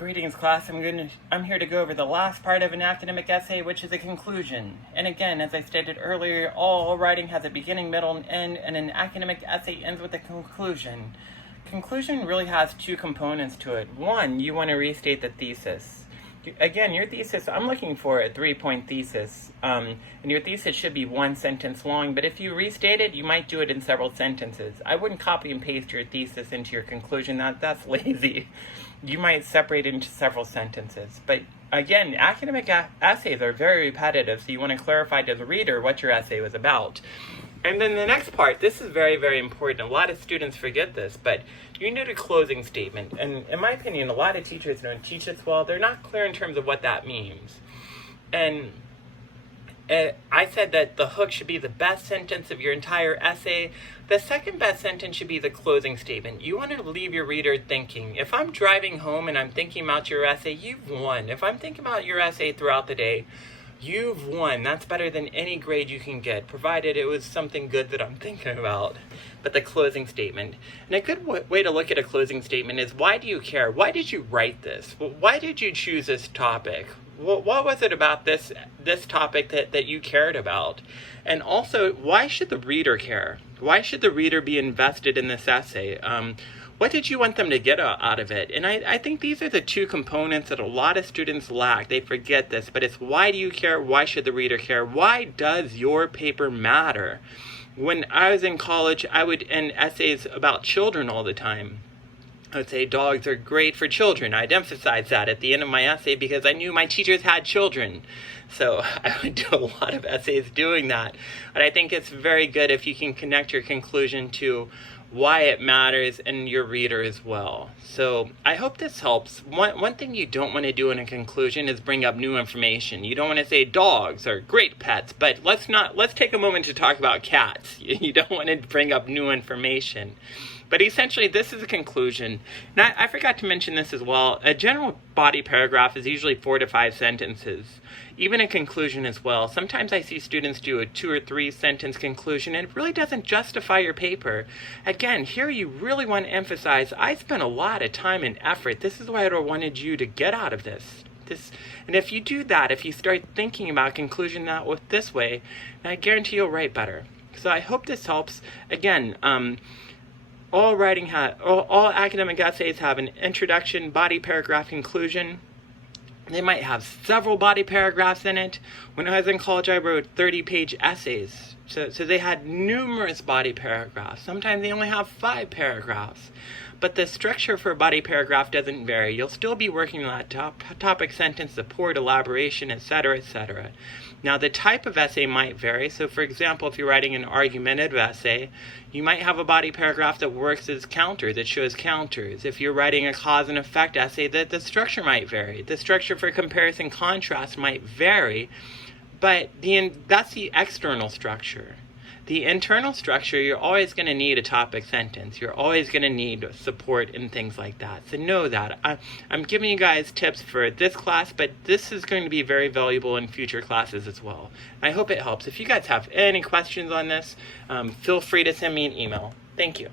Greetings, class. I'm here to go over the last part of an academic essay, which is a conclusion. And again, as I stated earlier, all writing has a beginning, middle, and end, and an academic essay ends with a conclusion. Conclusion really has two components to it. One, you want to restate the thesis. Again, your thesis, I'm looking for a 3-point thesis, and your thesis should be one sentence long, but if you restate it, you might do it in several sentences. I wouldn't copy and paste your thesis into your conclusion. That's lazy. You might separate it into several sentences. But again, academic essays are very repetitive, so you want to clarify to the reader what your essay was about. And then the next part, this is very, very important. A lot of students forget this, but you need a closing statement. And in my opinion, a lot of teachers don't teach this well. They're not clear in terms of what that means. And I said that the hook should be the best sentence of your entire essay. The second best sentence should be the closing statement. You want to leave your reader thinking. If I'm driving home and I'm thinking about your essay, you've won. If I'm thinking about your essay throughout the day, you've won. That's better than any grade you can get, provided it was something good that I'm thinking about. But the closing statement. And a good way to look at a closing statement is, why do you care? Why did you write this? Why did you choose this topic? What was it about this topic that you cared about? And also, why should the reader care? Why should the reader be invested in this essay? What did you want them to get out of it? And I think these are the two components that a lot of students lack. They forget this, but it's why do you care? Why should the reader care? Why does your paper matter? When I was in college, I would end essays about children all the time. I would say dogs are great for children. I'd emphasize that at the end of my essay because I knew my teachers had children. So I would do a lot of essays doing that. But I think it's very good if you can connect your conclusion to why it matters and your reader as well. So I hope this helps. One thing you don't want to do in a conclusion is bring up new information. You don't want to say dogs are great pets, but let's take a moment to talk about cats. You don't want to bring up new information. But essentially, this is a conclusion. And I forgot to mention this as well. A general body paragraph is usually 4 to 5 sentences. Even a conclusion as well. Sometimes I see students do a 2 or 3 sentence conclusion, and it really doesn't justify your paper. Again, here you really want to emphasize, I spent a lot of time and effort. This is what I wanted you to get out of this. And if you do that, if you start thinking about conclusion this way, I guarantee you'll write better. So I hope this helps. Again, all academic essays have an introduction, body paragraph, conclusion. They might have several body paragraphs in it. When I was in college, I wrote 30-page essays. So they had numerous body paragraphs. Sometimes they only have 5 paragraphs. But the structure for a body paragraph doesn't vary. You'll still be working on that topic, sentence, support, elaboration, etc., etc. Now, the type of essay might vary. So, for example, if you're writing an argumentative essay, you might have a body paragraph that works as counter, that shows counters. If you're writing a cause and effect essay, the structure might vary. The structure for comparison contrast might vary, but that's the external structure. The internal structure, you're always going to need a topic sentence. You're always going to need support and things like that. So know that. I'm giving you guys tips for this class, but this is going to be very valuable in future classes as well. I hope it helps. If you guys have any questions on this, feel free to send me an email. Thank you.